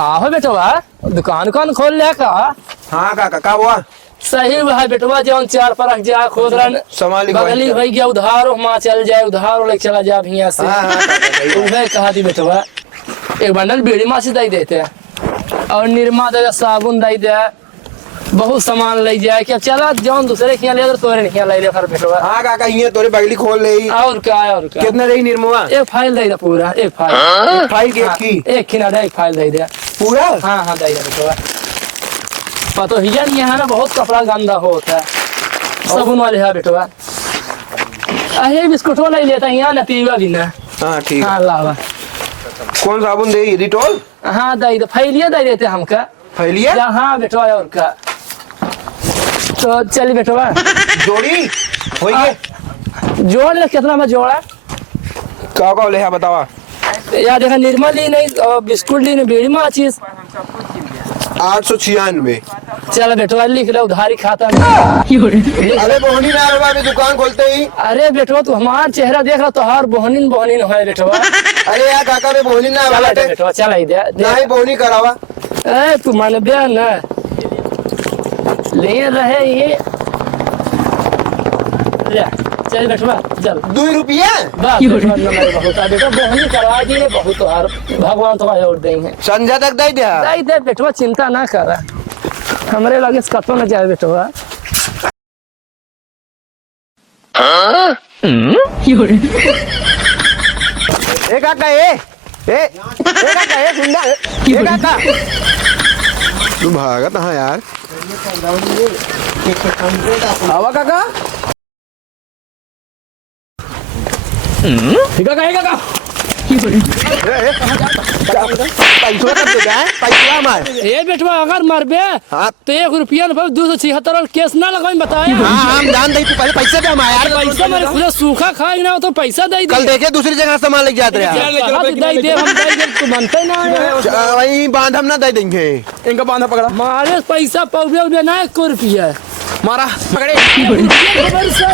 का हो बेटवा दुकान कौन खोल ले का? हाँ काका का हुआ? सही है बेटवा जौन चार परख जा खोद रन संभाली बगली हो गया उधार वहाँ चल जाए उधार ले चला जा भैया से। उन्हें कहा थी बेटवा एक बंडल बीड़ी मासी दे देते और निरमा दे साबुन दे दे बहुत सामान ले जाए कि चला जौन दूसरे खिया ले तोरे नहीं ले फिर बेटवा। हाँ काका ये तोरे बगली खोल ले और क्या कितना रही निर्मवा? एक फाइल दे दे पूरा एक फाइल फाइल की एक खिना दे एक फाइल दे दे पूरा। हाँ हाँ दे दे बेटवा पतो हिया नहीं है ना बहुत कपड़ा गंदा होता है साबुन वाले है बेटवा। अरे बिस्कुट ले लेता यहाँ ना पीवा भी ना। हाँ ठीक हाँ लावा कौन साबुन दे डिटॉल? हाँ दे दे फैलिया दे देते हमका फैलिया। हाँ बेटवा और का तो चलिए बेटवा जोड़ी हो गए जोड़ ले कितना में जोड़ा का ले है बतावा? यार देखा निर्मल ली नहीं और बिस्कुट ली नहीं बीड़ी माचिस 896। चल बेटवा लिख ले उधारी खाता में। अरे बोहनी ना रहा अभी दुकान खोलते ही। अरे बेटवा तू हमारा चेहरा देख रहा तो हर बोहनीन बोहनीन है बेटवा। अरे यार काका रे बोहनी ना चला रहा बेटवा चला ही दे नहीं बोहनी करावा। ए तू मान बे ना ले रहे ये ले चल बेटवा चल 2 रुपया बस बेटवा नंबर बहुत आ बेटा बोहनी करवा दिए बहुत हर भगवान तो और देंगे संजय तक दे दे। दे दे बेटवा चिंता ना कर हमरे लगे कतो न जाए बेटवा। ए काका ए काका ए सुन ए काका तू भागत हाँ यार आवा काका ठीक है काका पैसा कब दे जाए पैसा हमारे। ए बेटवा अगर मरबे हाँ तो 1 रुपया न 276 और केस ना लगाई बताए। हाँ हम जान दे तू पहले पैसे दे हमारे यार। पैसा मेरे खुद सूखा खाई ना तो पैसा दे कल देखे दूसरी जगह सामान लेके जाते रहे दे हम दे तू बनते ना वही बांध हम ना दे देंगे इनका बांधा पकड़ा मारे पैसा पौबे उबे ना 1 रुपया मारा पकड़े खबर से